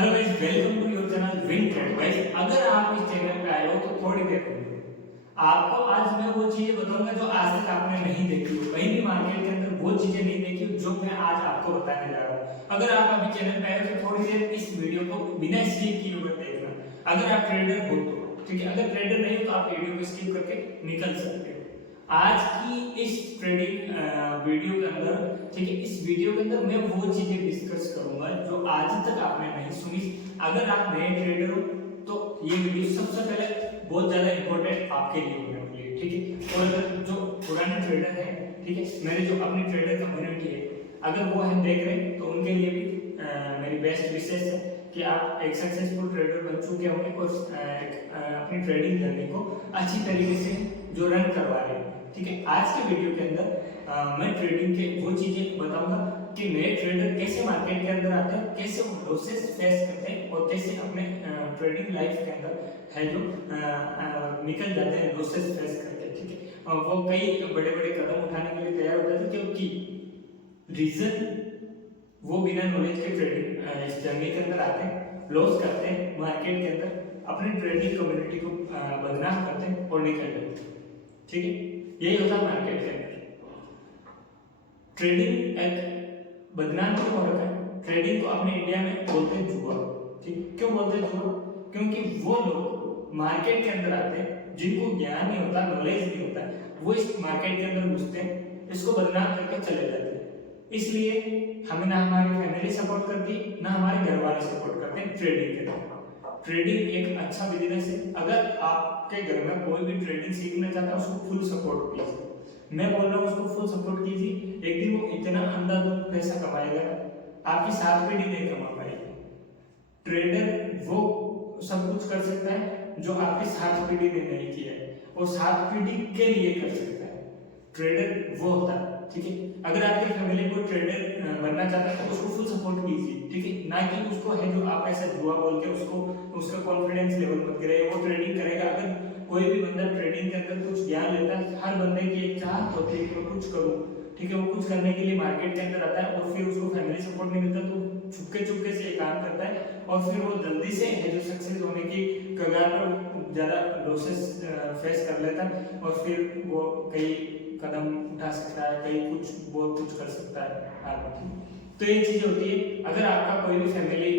Hello guys, welcome to your channel win trade. Guys, अगर आप इस चैनल पे आए हो तो थोड़ी देर रुको। आपको आज मैं वो चीजें बताऊंगा जो आज तक आपने नहीं देखी हो, कहीं भी मार्केट के अंदर वो चीजें नहीं देखी हो जो मैं आज आपको बताने जा रहा हूँ। अगर आप अभी चैनल पे आए हो तो थोड़ी देर इस वीडियो को बिना स्किप किए हुए देखना। अगर आप ट्रेडर हो तो ठीक है, अगर ट्रेडर नहीं हो तो आप वीडियो को स्किप करके निकल सकते हो। आज की इस ट्रेडिंग वीडियो के अंदर ठीक है, इस वीडियो के अंदर मैं वो चीजें डिस्कस करूंगा जो आज तक आपने नहीं सुनी। अगर आप नए ट्रेडर हो तो ये वीडियो सबसे पहले बहुत ज्यादा इंपॉर्टेंट आपके लिए होने वाली है, ठीक है। और अगर जो पुराने ट्रेडर हैं, ठीक है, मेरे जो अपनी ट्रेडर कम्युनिटी है, अगर वो हम देख रहे हैं तो उनके लिए भी मेरी बेस्ट विशेष है कि आप एक सक्सेसफुल ट्रेडर बन चुके होंगे और अपनी ट्रेडिंग जर्नी को अच्छी तरीके से जो रन करवा रहे हैं, ठीक है। आज के वीडियो के अंदर मैं ट्रेडिंग के वो चीजें बताऊंगा कि नए ट्रेडर कैसे मार्केट के अंदर आते हैं, कैसे वो लॉसेस फेस करते हैं और कैसे अपने ट्रेडिंग लाइफ के अंदर है जो निकल जाते हैं लॉसेस फेस करके, ठीक है। वो कई बड़े बड़े कदम उठाने के लिए तैयार होते हैं क्योंकि रीजन वो बिना नॉलेज के ट्रेडिंग इस जर्नी के अंदर आते हैं, लॉस करते हैं मार्केट के अंदर, अपनी ट्रेडिंग कम्युनिटी को बदनाम करते हैं और निकल जाते हैं, ठीक है। यही होता है मार्केट के अंदर। ट्रेडिंग एक बदनाम क्यों हो रखा है? ट्रेडिंग को अपने इंडिया में बोलते हैं जुआ, ठीक। क्यों बोलते हैं जुआ? क्योंकि वो लोग मार्केट के अंदर आते हैं जिनको ज्ञान नहीं होता, नॉलेज नहीं होता, वो इस मार्केट के अंदर घुसते हैं, इसको बदनाम करके चले जाते हैं। इसलिए हमें ना हमारी फैमिली सपोर्ट करती, ना हमारे घर वाले सपोर्ट करते हैं ट्रेडिंग के लिए। ट्रेडिंग एक अच्छा बिजनेस है। अगर आपके घर में कोई भी ट्रेडिंग सीखना चाहता है उसको फुल सपोर्ट कीजिए। मैं बोल रहा हूँ उसको फुल सपोर्ट कीजिए। एक दिन वो इतना अंधाधुंध पैसा कमाएगा, आपकी सात पीढ़ी नहीं कमा पाएगी। ट्रेडर वो सब कुछ कर सकता है जो आपकी सात पीढ़ी ने नहीं किया है और सात पीढ़ी के लिए कर सकता है। ट्रेडर वो होता है, ठीक है। अगर आपकी फैमिली को ट्रेडर बनना चाहता है तो उसको फुल सपोर्ट कीजिए, ठीक है। ना कि उसको है जो आप ऐसा जुआ बोल के उसको उसका कॉन्फिडेंस लेवल मत गिराइए। वो ट्रेडिंग करेगा। अगर कोई भी बंदा ट्रेडिंग के अंदर कुछ ज्ञान लेता है, हर बंदे की एक चाहत होती है कि मैं कुछ करूं, ठीक है। वो कुछ करने के लिए मार्केट के अंदर आता है और फिर उसको फैमिली सपोर्ट नहीं मिलता तो चुपके चुपके से काम करता है और फिर वो जल्दी से है जो सक्सेस होने की कगार पर ज्यादा लॉसेस फेस कर लेता है और फिर वो कई कदम उठा सकता है, कई कुछ बहुत कुछ कर सकता है आगे। तो ये चीज होती है। अगर आपका कोई भी फैमिली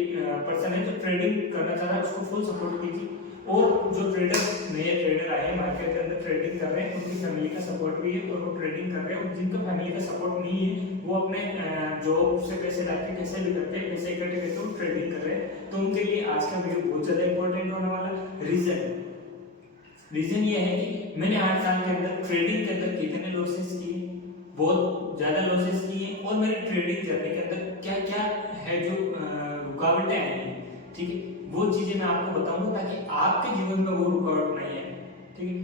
पर्सन है जो ट्रेडिंग करना चाह रहा है उसको फुल सपोर्ट कीजिए। और जो ट्रेडर नए ट्रेडर आए हैं मार्केट के अंदर ट्रेडिंग कर रहे हैं उनकी फैमिली का सपोर्ट भी है और वो ट्रेडिंग कर रहे हैं। और जिनका फैमिली का सपोर्ट नहीं है वो अपने जॉब से पैसे डाल के कैसे भी करके पैसे इकट्ठे करके वो ट्रेडिंग कर रहे हैं। तो उनके लिए आज का वीडियो बहुत ज्यादा इंपॉर्टेंट होने वाला। रीजन ये है कि मैंने 8 साल के अंदर ट्रेडिंग के अंदर कितने लॉसेस किए, बहुत ज्यादा लॉसेस किए और मेरे ट्रेडिंग करने के अंदर क्या क्या है जो रुकावटें आई हैं, ठीक है। वो चीजें मैं आपको बताऊंगा ताकि आपके जीवन में वो रुकावट नहीं है, ठीक है।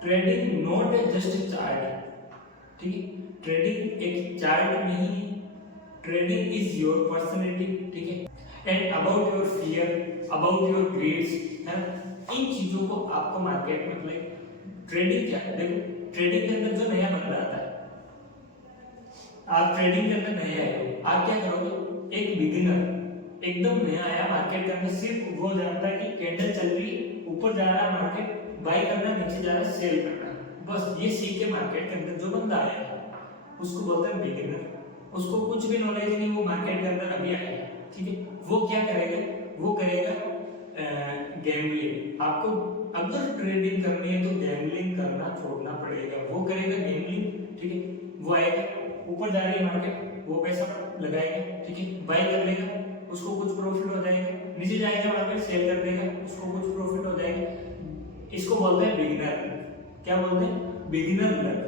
Trading not a just chart, ठीक है। ट्रेडिंग एक चार्ट नहीं है। ट्रेडिंग इज योर पर्सनैलिटी, ठीक है। And about your fear, about your grades, है ना। इन चीजों को आपको मार्केट में ट्रेडिंग क्या है? देखो, ट्रेडिंग के अंदर जो नया बंदा आता है, आप ट्रेडिंग के अंदर नए आए हो, आप क्या करोगे? एक बिगिनर एकदम नया आया मार्केट के अंदर, सिर्फ वो जानता है कि कैंडल चल रही है, ऊपर जा रहा है मार्केट, बाय करना, नीचे जा रहा है सेल करना, बस ये सीख के मार्केट के अंदर जो बंदा आया है उसको बोलते हैं बिगिनर। उसको कुछ भी नॉलेज नहीं, वो मार्केट के अंदर अभी आया है, ठीक है। वो क्या करेगा? वो करेगा गैम्बलिंग। आपको अगर ट्रेडिंग करनी है तो गैम्बलिंग करना छोड़ना पड़ेगा। वो करेगा गैम्बलिंग, ठीक है। वो आएगा, ऊपर जा रही है मार्केट, वो पैसा लगाएगा, ठीक है, बाय कर लेगा, उसको कुछ प्रॉफिट हो जाएगा, नीचे जाएगा मार्केट सेल कर देगा, उसको कुछ प्रॉफिट हो जाएगा। इसको बोलते हैं बिगिनर। क्या बोलते हैं? Beginner luck.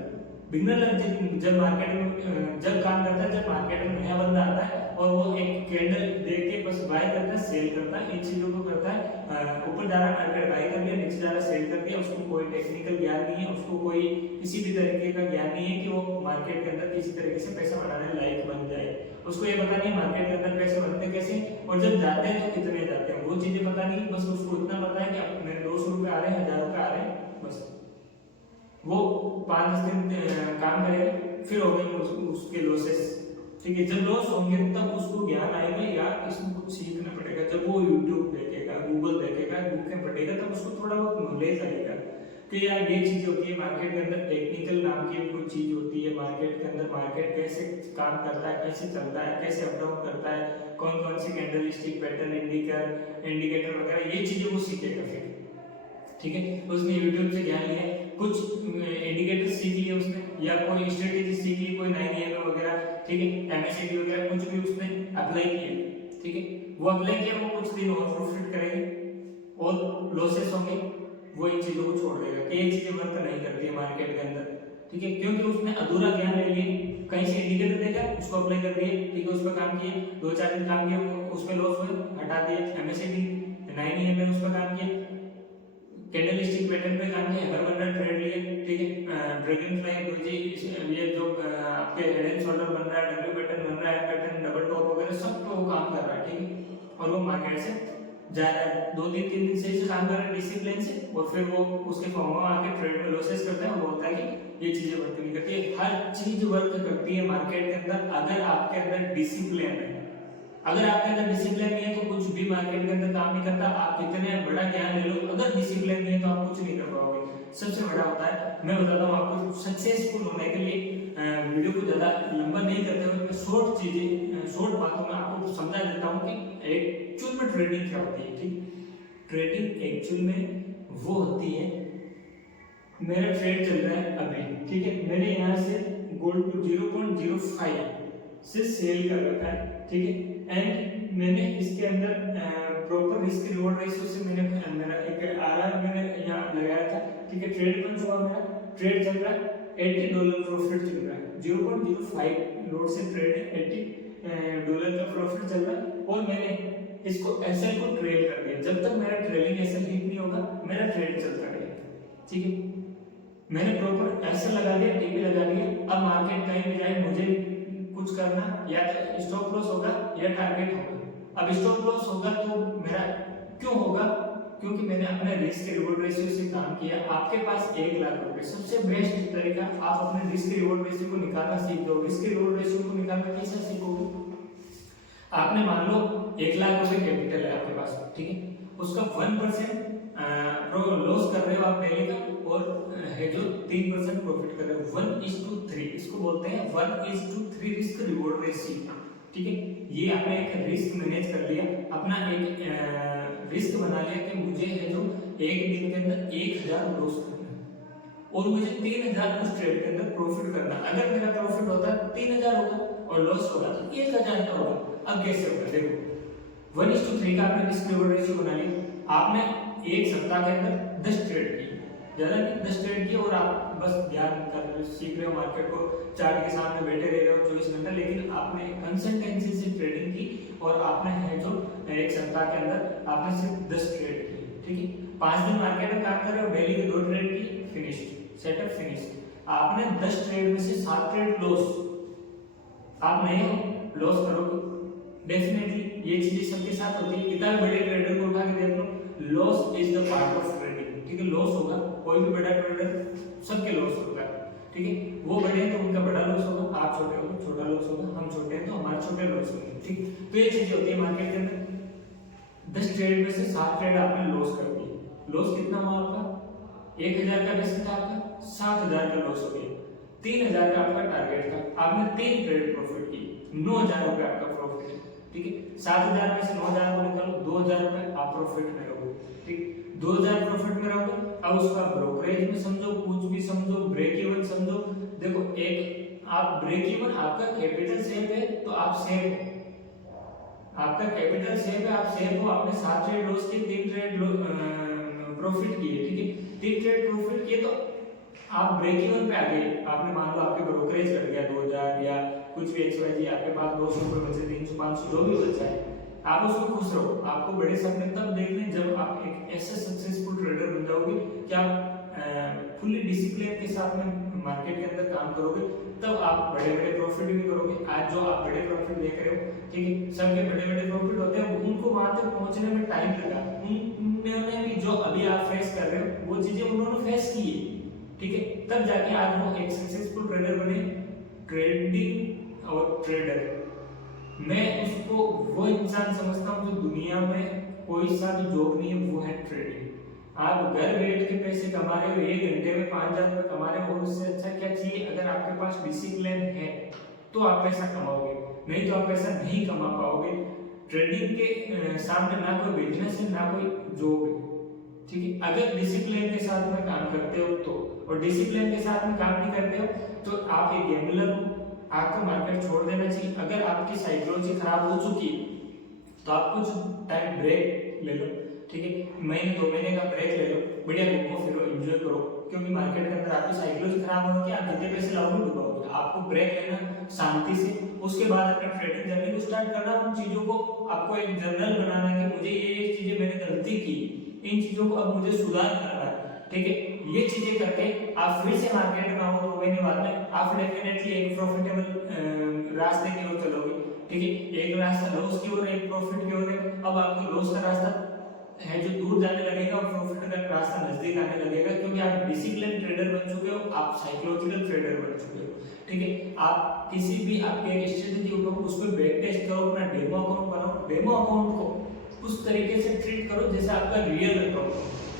बिगिनर लक जब मार्केट में जब काम करता है, जब मार्केट में नया बंदा आता है और वो एक कैंडल देख के बस बाय करता है, सेल करता है, इन चीजों को करता है। ऊपर जा रहा है मार्केट बाय कर लिया, नीचे जा रहा है सेल कर दिया। उसको कोई टेक्निकल ज्ञान नहीं है, उसको कोई किसी भी तरीके का ज्ञान नहीं है कि वो मार्केट के अंदर किसी तरीके से पैसा बनाने लायक बन जाए। उसको ये पता नहीं मार्केट के अंदर पैसे बनते कैसे और जब जाते हैं तो कितने जाते हैं, वो चीजें पता नहीं। बस उसको इतना पता है कि मेरे 200 रुपए आ रहे हैं, 1000 रुपए आ रहे हैं, बस। वो 5-10 दिन काम करेगा, फिर हो गए उसके लॉसेस, ठीक है। जब लॉस होंगे तब उसको ज्ञान जब वो यूट्यूब देखेगा, गूगल देखेगा, बुकें पढ़ेगा, तब उसको थोड़ा बहुत नॉलेज आएगा कि यार ये चीज होती है मार्केट के अंदर, टेक्निकल नाम की कुछ चीज होती है मार्केट के अंदर, मार्केट कैसे काम करता है, कैसे चलता है, कैसे अप डाउन करता है, कौन कौन सी कैंडलस्टिक पैटर्न, इंडिकेटर वगैरह, ये चीजें वो सीखेगा फिर। ठीक है, तो उसने यूट्यूब से ज्ञान लिया, कुछ इंडिकेटर सीख लिए उसने, या कोई स्ट्रेटेजी सीख ली, कोई 9am वगैरह, ठीक है, MACD वगैरह कुछ भी उसने अप्लाई किया। ठीक है, वो अप्लाई किया, वो कुछ दिन और प्रॉफिट करेंगे और लॉसेस होंगे, वो इन चीजों को छोड़ देगा कि ये चीजें वर्क नहीं करती है मार्केट के अंदर। ठीक है, क्योंकि उसने अधूरा ज्ञान ले लिया, कहीं से इंडिकेटर देखा, उसको अप्लाई कर दिए, ठीक है, उस पर काम किए, 2-4 दिन काम किया, उसमें लॉस हुए, हटा दिए। MACD 9am में उस पर काम किया, कैंडलस्टिक पैटर्न पे काम किया, अगर बन रहा ट्रेड लिए, ठीक है, ड्रैगन फ्लाई डोजी, ये जो आपके हेड एंड शोल्डर बन रहा है, डब्ल्यू पैटर्न बन रहा है, पैटर्न डबल टॉप वगैरह सब पे वो काम कर रहा है। ठीक है, और वो मार्केट से जा रहा है, 2-3 दिन से काम कर रहा है डिसिप्लिन से, और फिर वो उसके फॉर्म में आके ट्रेड में लॉसेस करता है और बोलता है कि ये चीजें वर्क नहीं करती है। हर चीज वर्क करती है मार्केट के अंदर अगर आपके अंदर डिसिप्लिन है। अगर आपके अंदर डिसिप्लिन नहीं है तो कुछ भी मार्केट के अंदर काम नहीं करता। आप कितने बड़ा ज्ञान ले लो, अगर डिसिप्लिन नहीं है तो आप कुछ नहीं कर पाओगे। सबसे बड़ा होता है, मैं बताता हूँ आपको, सक्सेसफुल होने के लिए वीडियो को ज्यादा लंबा नहीं करते हुए मैं शॉर्ट चीजें, शॉर्ट बातों में आपको समझा देता हूँ कि एक्चुअल में ट्रेडिंग क्या होती है। ठीक, ट्रेडिंग एक्चुअल में वो होती है, मेरा ट्रेड चल रहा है अभी, ठीक है, मैंने यहाँ से गोल्ड को 0.05 से सेल कर रखा है, ठीक है, एंड मैंने इसके अंदर प्रॉपर रिस्क रिवॉर्ड रेशियो से मैंने मेरा एक आरआर मैंने यहाँ लगाया था, ठीक है, ट्रेड पंच हुआ, मेरा ट्रेड चल रहा है, $80 प्रॉफिट चल रहा है, 0.05 लोड से ट्रेड है, $80 का प्रॉफिट चल रहा है, और मैंने इसको एसएल को ट्रेल कर दिया। जब तक मेरा ट्रेलिंग एसएल हिट नहीं होगा मेरा ट्रेड चलता रहेगा। ठीक है, मैंने प्रॉपर एसएल लगा दिया, टीपी लगा दिया, अब मार्केट कहीं भी जाए मुझे कुछ करना, या तो स्टॉप लॉस होगा या टारगेट होगा। अब स्टॉप लॉस होगा तो मेरा क्यों होगा, क्योंकि मैंने अपने रिस्क रिवॉर्ड रेशियो से काम किया। आपके पास 1 लाख रुपए, सबसे बेस्ट तरीका आप अपने रिस्क रिवॉर्ड रेशियो को निकालना सीख दो। रिस्क रिवॉर्ड रेशियो को निकालना कैसे सीखोगे, आपने मान लो 1 लाख रुपए कैपिटल है आपके पास, ठीक है, उसका 1% लॉस कर रहे हो आप पहले का, और है जो 3% प्रॉफिट कर रहे हो, 1:3, इसको बोलते हैं 1:3 रिस्क रिवॉर्ड रेशियो। ठीक है, ये आपने एक रिस्क मैनेज कर लिया, अपना एक रिस्क बना लिया कि मुझे है जो एक दिन के अंदर 1000 लॉस करना है और मुझे 3000 उस ट्रेड के अंदर प्रॉफिट करना। अगर मेरा प्रॉफिट होता 3000 होगा और लॉस होगा तो 1000 का होगा। अब कैसे होगा, देखो 1:3 का आपने रिस्क रिवॉर्ड रेशियो बना लिया, आपने एक सप्ताह के अंदर 10 ट्रेड किए, ज्यादा नहीं 10 ट्रेड किए, और आप बस ध्यान कर सीख रहे हो मार्केट को, चार्ट के सामने बैठे रह रहे हो 24 घंटे, लेकिन आपने कंसिस्टेंसी से ट्रेडिंग की और आपने है जो एक सप्ताह के अंदर आपने सिर्फ 10 ट्रेड किए। ठीक है, 5 दिन मार्केट में काम कर रहे हो, डेली के 2 ट्रेड की, फिनिश्ड, सेटअप फिनिश। आपने 10 ट्रेड में से 7 ट्रेड लॉस, आप नए हो, लॉस करोगे डेफिनेटली, ये चीजें सबके साथ होती है। कितना बड़े ट्रेडर को उठा के देख लो, loss is the part of trading. ठीक है, लॉस होगा, कोई भी बड़ा ट्रेडर सबके लॉस होता है। ठीक है, वो बड़े हैं तो उनका बड़ा लॉस होगा, आप छोटे हो तो छोटा लॉस होगा, हम छोटे हैं तो हमारे छोटे लॉस होंगे। ठीक, तो ये चीजें होती है मार्केट के अंदर। 10 ट्रेड में से 7 ट्रेड आपने लॉस कर दिए, लॉस कितना हुआ आपका, 1000 का रिस्क था आपका, 7000 का लॉस हो गया, 3000 का आपका टारगेट था, आपने 3 ट्रेड प्रॉफिट की, 9000 रुपए आपका प्रॉफिट है। ठीक है, 7000 में से 9000 को निकालो, 2000 रुपए आप प्रॉफिट में रहोगे। ठीक, 2000 प्रॉफिट में रहोगे। अब उसका ब्रोकरेज में समझो, कुछ भी समझो, ब्रेक इवन समझो। देखो, एक आप ब्रेक इवन, आपका कैपिटल सेफ है तो आप सेफ हो, आपका कैपिटल सेफ है, आप सेफ हो, आपने 7 ट्रेड लॉस किए, 3 ट्रेड प्रॉफिट किए। ठीक है, 3 ट्रेड प्रॉफिट किए तो आप ब्रेक इवन पे आ गए। आपने मान लो आपके ब्रोकरेज कर गया 2000 या कुछ भी XYZ, आपके पास 200 रुपए बचे, 300 500 जो भी बचा है, आप उसमें खुश रहो। आपको बड़े सपने तब देखने जब आप एक ऐसे सक्सेसफुल ट्रेडर बन जाओगे कि आप फुल्ली डिसिप्लिन के साथ में मार्केट के अंदर काम करोगे, तब आप बड़े बड़े प्रॉफिट भी करोगे। आज जो आप बड़े प्रॉफिट देख रहे हो, ठीक है, सबके बड़े बड़े प्रॉफिट होते हैं, उनको वहां तक पहुंचने में टाइम लगा, उन्होंने भी जो अभी आप फेस कर रहे हो वो चीजें उन्होंने फेस की है। ठीक है, तब जाके आज वो एक सक्सेसफुल ट्रेडर बने। ट्रेडिंग और ट्रेडर मैं उसको वो इंसान समझता हूँ जो दुनिया में कोई सा भी जॉब नहीं है, वो है ट्रेडिंग। आप घर बैठ के पैसे कमा रहे हो, 1 घंटे में 5,000 रुपये कमा रहे हो, और उससे अच्छा क्या चाहिए? अगर आपके पास डिसिप्लिन है तो आप पैसा कमाओगे, नहीं तो आप पैसा नहीं कमा पाओगे। ट्रेडिंग के सामने ना कोई बिजनेस है ना कोई जॉब है, ठीक है। अगर डिसिप्लिन के साथ में काम करते हो तो, और डिसिप्लिन के साथ में काम नहीं करते हो तो आप एक गैम्बलर हो, आपको मार्केट छोड़ देना चाहिए। अगर आपकी साइकोलॉजी खराब हो चुकी है तो आप कुछ टाइम ब्रेक ले लो, ठीक है, महीने 2 महीने का ब्रेक ले लो, बढ़िया घूमो फिरो, एंजॉय करो, क्योंकि मार्केट के अंदर आपकी साइकोलॉजी खराब होगी, आप जितने पैसे लाओगे डुबाओगे। आपको ब्रेक लेना शांति से, उसके बाद अपने ट्रेडिंग जर्नी को स्टार्ट करना। उन चीजों को आपको एक जर्नल बनाना है कि मुझे ये चीजें मैंने गलती की, इन चीजों को अब मुझे सुधार करना है, ठीक है। ये चीजें करके आप फिर से मार्केट में आओ 2 महीने बाद में, आप डेफिनेटली एक प्रॉफिटेबल रास्ते की ओर चलोगे, ठीक है। एक रास्ता लॉस की ओर, एक प्रॉफिट की ओर है। अब आपको लॉस का रास्ता है जो दूर जाने लगेगा और प्रॉफिट का रास्ता नजदीक आने लगेगा, क्योंकि आप डिसिप्लिन ट्रेडर बन चुके हो, आप साइकोलॉजिकल ट्रेडर बन चुके हो, ठीक है। आप किसी भी आपके स्ट्रेटजी हो उस पर बैक टेस्ट करो, अपना डेमो अकाउंट बनाओ, डेमो अकाउंट को उस तरीके से ट्रीट करो जैसे आपका रियल अकाउंट,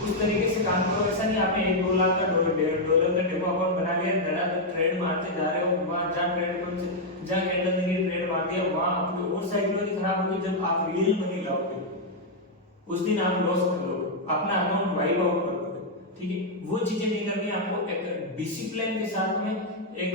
उस तरीके से काम करो। ऐसा नहीं आपने 1-2 लाख का $1.5 का डेमो अकाउंट बना लिया, धड़ाधड़ ट्रेड मारते जा रहे हो, वहां जहां ट्रेड कौन से जहां कैंडल देखिए ट्रेड मार दिया, वहां आपकी और साइकोलॉजी खराब होगी। जब आप रियल मनी लाओगे उस दिन आप लॉस कर लोगे, अपना अकाउंट वाइप आउट कर लोगे, ठीक है। वो चीजें नहीं करनी, आपको एक डिसिप्लिन के साथ में एक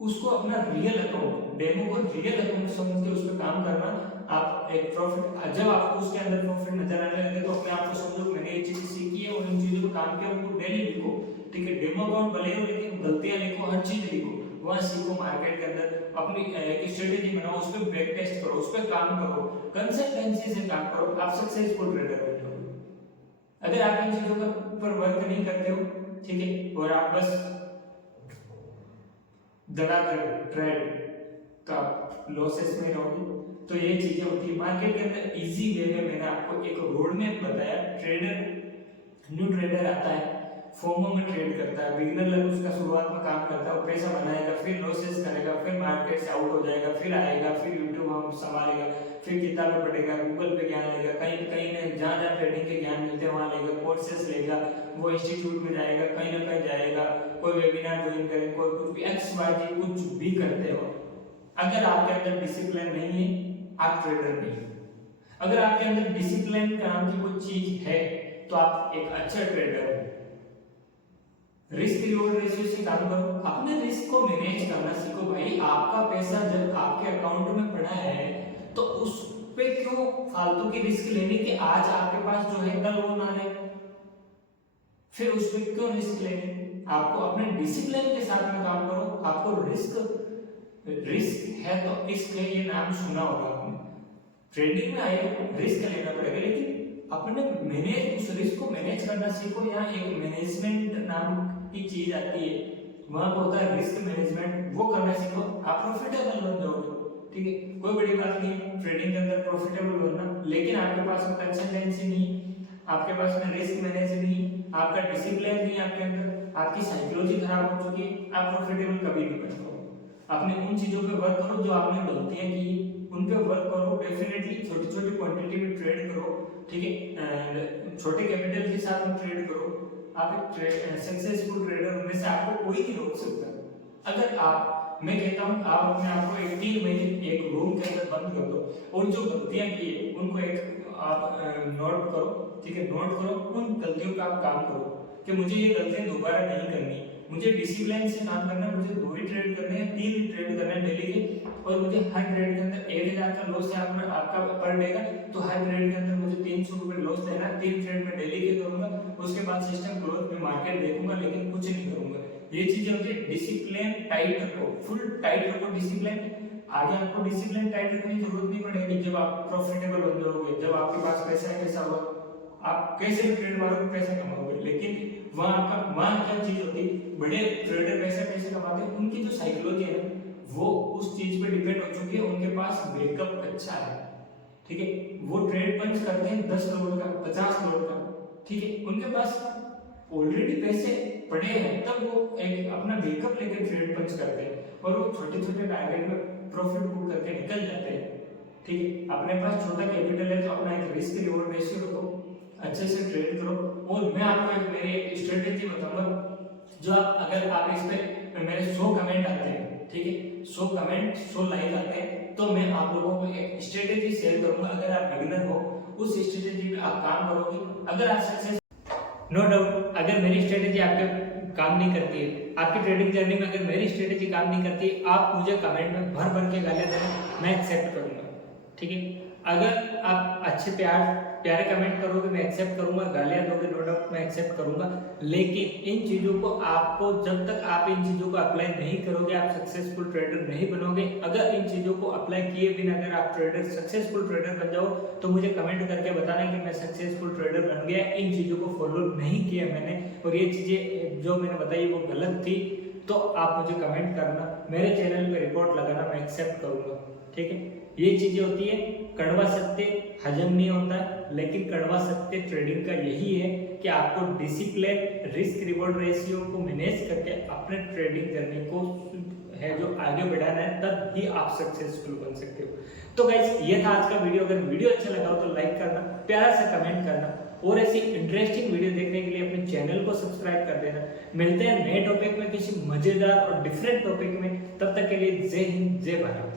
उसको अपना रियल अकाउंट, डेमो को रियल अकाउंट समझ के उस पर काम करना। आप एक प्रॉफिट, जब आपको उसके अंदर प्रॉफिट नजर आने लगे तो अपने आप को समझो मैंने ये चीज सीखी है और इन चीजों पर काम किया, उनको डेली लिखो, ठीक है। डेमो अकाउंट भले हो लेकिन गलतियां लिखो, हर चीज लिखो, वहां सीखो मार्केट के अंदर, अपनी एक स्ट्रेटेजी बनाओ, उस पर बैक टेस्ट करो, उस पर काम करो, कंसिस्टेंसी से काम करो, आप सक्सेसफुल ट्रेडर बन जाओगे। अगर आप इन चीजों पर वर्क नहीं करते हो, ठीक है, और आप बस धड़ाधड़ ट्रेड, तो आप लॉसेस में रहोगे। तो ये चीजें होती है मार्केट के अंदर। इजी वे में मैंने आपको एक रोड मैप बताया। ट्रेडर, न्यू ट्रेडर आता है, फोमो में ट्रेड करता है, बिगिनर लेवल उसका शुरुआत में काम करता है, वो पैसा बनाएगा, फिर लॉसेस करेगा, फिर मार्केट से आउट हो जाएगा, फिर आएगा, फिर यूट्यूब हम संभालेगा, फिर किताबें पढ़ेगा, गूगल पे ज्ञान लेगा, कहीं कहीं में जहाँ जहाँ ट्रेडिंग के ज्ञान मिलते हैं वहाँ लेगा, कोर्सेस लेगा, वो इंस्टीट्यूट में जाएगा, कहीं ना कहीं जाएगा, कोई वेबिनार ज्वाइन करेगा, कोई कुछ भी XYZ कुछ भी करते हो। अगर आपके अंदर डिसिप्लिन नहीं है आप ट्रेडर नहीं हो। अगर आपके अंदर डिसिप्लिन नाम की कोई चीज है तो आप एक अच्छा ट्रेडर हो। रिस्क रिवॉर्ड रेशियो से काम करो, अपने रिस्क को मैनेज करना सीखो। भाई आपका पैसा जब आपके अकाउंट में पड़ा है तो उस पे क्यों फालतू की रिस्क लेने की? आज आपके पास जो है कल वो ना रहे, फिर उस पे क्यों रिस्क लेने? आपको अपने डिसिप्लिन के साथ में काम करो। आपको रिस्क है तो इश्क है, ये नाम सुना होगा आपने। ट्रेडिंग में आए रिस्क लेना पड़ेगा, लेकिन अपने मैनेज उस रिस्क को मैनेज करना सीखो। यहाँ एक मैनेजमेंट नाम की चीज आती है, वहां पर होता है रिस्क मैनेजमेंट, वो करना सीखो, आप प्रॉफिटेबल बन जाओगे, ठीक है। कोई बड़ी बात नहीं है ट्रेडिंग के अंदर प्रॉफिटेबल बनना, लेकिन आपके पास में कंसिस्टेंसी नहीं, आपके पास में रिस्क मैनेज नहीं, आपका डिसिप्लिन नहीं आपके अंदर, आपकी साइकोलॉजी खराब हो चुकी है, आप प्रॉफिटेबल कभी नहीं बन पाओगे। अपने उन चीजों पे वर्क करो जो आपने गलतियां की, उन पे वर्क करो। डेफिनेटली छोटी छोटी क्वांटिटी में ट्रेड करो, ठीक है, छोटे कैपिटल के साथ में ट्रेड करो। आप एक सक्सेसफुल ट्रेडर होने से आपको कोई नहीं रोक सकता। अगर आप, मैं कहता हूं आप अपने आप को 3 महीने एक रूम के अंदर बंद कर दो और जो गलतियां की है उनको एक आप नोट करो, ठीक है, नोट करो, उन गलतियों का आप काम करो कि मुझे ये गलतियां दोबारा नहीं करनी, मुझे डिसिप्लिन से काम करना है, मुझे 2 ही ट्रेड करने हैं, 3 ट्रेड करने हैं डेली के, और मुझे हर ट्रेड के अंदर 1000 का लॉस है आपका पर डे का, तो हर ट्रेड के अंदर मुझे 300 रुपए लॉस देना है। 3 ट्रेड में डेली के करूंगा, उसके बाद सिस्टम ग्रोथ में मार्केट देखूंगा, लेकिन कुछ नहीं करूंगा। ये चीजें होती है। डिसिप्लिन टाइट रखो, फुल टाइट रखो डिसिप्लिन। आगे आपको डिसिप्लिन टाइट रखने की जरूरत नहीं पड़ेगी जब आप प्रॉफिटेबल बन जाओगे, जब आपके पास पैसा है, पैसा हुआ, आप कैसे भी ट्रेड मारोगे पैसा कमाओगे। लेकिन वहां क्या चीज होती है, बड़े ट्रेडर पैसा कैसे कमाते हैं, उनकी जो साइकोलॉजी है वो उस चीज पे डिपेंड हो चुकी है, उनके पास बैकअप अच्छा है, ठीक है। वो ट्रेड पंच करते हैं 10 करोड़ का, 50 करोड़ का, ठीक है, उनके पास ऑलरेडी पैसे पड़े हैं, तब वो एक अपना बैकअप लेकर ट्रेड पंच करते हैं, और वो छोटे छोटे टारगेट में प्रॉफिट बुक करके निकल जाते हैं। ठीक है, अपने पास छोटा कैपिटल है तो अपना एक रिस्क रिवॉर्ड रेशियो रखो, अच्छे से ट्रेड करो। और मैं आपको एक मेरी एक स्ट्रेटेजी बताऊंगा जो अगर आप इस पे मेरे 100 कमेंट आते हैं, ठीक है, 100 कमेंट 100 लाइक आते हैं तो मैं आप लोगों को एक स्ट्रेटेजी शेयर करूंगा। अगर आप बिगिनर हो उस स्ट्रेटेजी पे आप काम करोगे, अगर आप सक्सेस, नो डाउट अगर मेरी स्ट्रेटेजी आपके काम नहीं करती है, आपकी ट्रेडिंग जर्नी में अगर मेरी स्ट्रेटेजी काम नहीं करती है, आप मुझे कमेंट में भर भर के गालियां देना, मैं एक्सेप्ट करूंगा। ठीक है, अगर आप अच्छे प्यारे कमेंट करोगे मैं एक्सेप्ट करूंगा, गालियां दोगे नो डाउट मैं एक्सेप्ट करूंगा, लेकिन इन चीजों को आपको, जब तक आप इन चीजों को अप्लाई नहीं करोगे आप सक्सेसफुल ट्रेडर नहीं बनोगे। अगर इन चीजों को अप्लाई किए बिना अगर आप ट्रेडर सक्सेसफुल ट्रेडर बन जाओ तो मुझे कमेंट करके बताना कि मैं सक्सेसफुल ट्रेडर बन गया, इन चीजों को फॉलो नहीं किया मैंने और ये चीजें जो मैंने बताई वो गलत थी, तो आप मुझे कमेंट करना, मेरे चैनल पे रिपोर्ट लगाना, मैं एक्सेप्ट करूंगा। ठीक है, ये चीजें होती है, कड़वा सत्य हजम नहीं होता, लेकिन कड़वा सत्य ट्रेडिंग का यही है कि आपको डिसिप्लिन, रिस्क रिवॉर्ड रेशियो को मैनेज करके अपने ट्रेडिंग जर्नी को है जो आगे बढ़ाना है, तब ही आप सक्सेसफुल बन सकते हो। तो गाइस ये था आज का वीडियो। अगर वीडियो अच्छा लगा हो तो लाइक करना, प्यारा सा कमेंट करना और ऐसी इंटरेस्टिंग वीडियो देखने के लिए अपने चैनल को सब्सक्राइब कर देना। मिलते हैं नए टॉपिक में किसी मजेदार और डिफरेंट टॉपिक में, तब तक के लिए जय हिंद जय भारत।